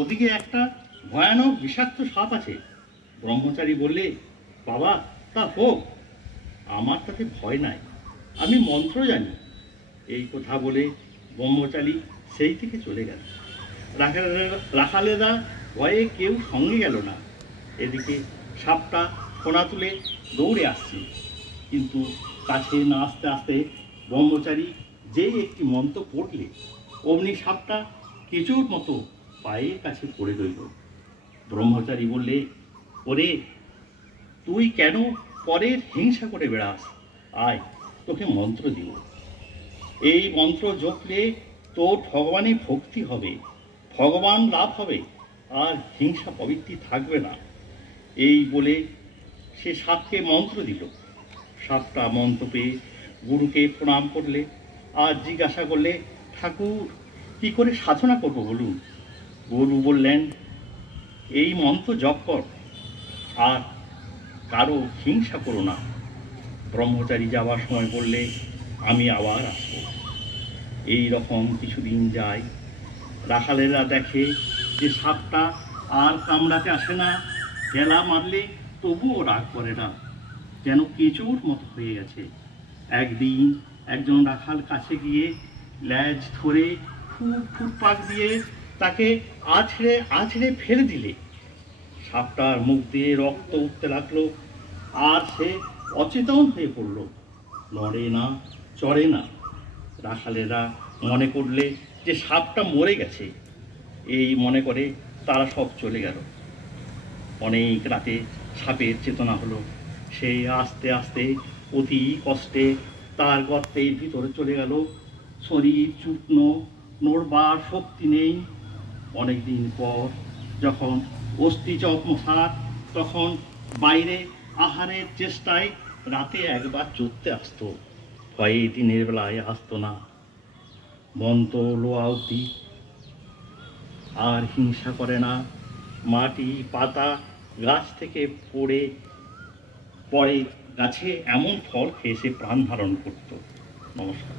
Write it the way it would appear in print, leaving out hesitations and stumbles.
ওদিকে একটা ভয়ানক বিষাক্ত সাপ আছে। ব্রহ্মচারী বললে, বাবা তা হোক, আমার তাতে ভয় নাই, আমি মন্ত্র জানি। এই কথা বলে ব্রহ্মচারী সেই থেকে চলে গেল। রাখালেরা ভয়ে কেউ সঙ্গে গেল না। এদিকে সাপটা ফোনা তুলে দৌড়ে আসছে, কিন্তু কাছে না আসতে আসতে ব্রহ্মচারী যেই একটি মন্ত্র পড়লে অমনি সাপটা কেঁচোর মতো পায়ের কাছে পড়ে রইল। ব্রহ্মচারী বললে, ওরে তুই কেন পরের হিংসা করে বেড়াস? আয়, তোকে মন্ত্র দিব। এই মন্ত্র জপলে তোর ভগবানে ভক্তি হবে, ভগবান লাভ হবে, আর হিংসা প্রবৃত্তি থাকবে না। এই বলে সে সাপকে মন্ত্র দিল। সাপটা মন্ত্র পেয়ে গুরুকে প্রণাম করলে আর জিজ্ঞাসা করলে, ঠাকুর কি করে সাধনা করবো বলুন? গুরু বললেন, এই মন্ত্র জপ কর আর কারো হিংসা করো না। ব্রহ্মচারী যাওয়ার সময় বললে, আমি আবার আসবো। এই রকম কিছুদিন যায়। রাখালেরা দেখে যে সাপটা আর কামড়াতে আসে না, গেলা মারলে তবুও রাগ করে না, যেন কেঁচোর মতো হয়ে গেছে। একদিন একজন রাখাল কাছে গিয়ে ল্যাজ ধরে খুব খুব পাক দিয়ে তাকে আছড়ে আছড়ে ফেলে দিলে সাপটার মুখ দিয়ে রক্ত উঠতে লাগলো, আর সে অচেতন হয়ে পড়ল, লড়ে না, চড়ে না। রাখালেরা মনে করলে যে সাপটা মরে গেছে। এই মনে করে তারা সব চলে গেল। অনেক রাতে সাপের চেতনা হলো। সে আস্তে আস্তে অতি কষ্টে তার গর্তের ভিতরে চলে গেল। শরীর চূর্ণ, নড়বার শক্তি নেই। অনেকদিন পর যখন অস্থি চকমথার, তখন বাইরে আহারের চেষ্টায় রাতে একবার চড়তে আসতো, ভয়ে দিনের বেলায় আসতো না। মন্ত্র লোয়া অবধি আর হিংসা করে না। মাটি পাতা গাছ থেকে পড়ে গাছে এমন ফল খেয়ে সে প্রাণ ধারণ করত। নমস্কার।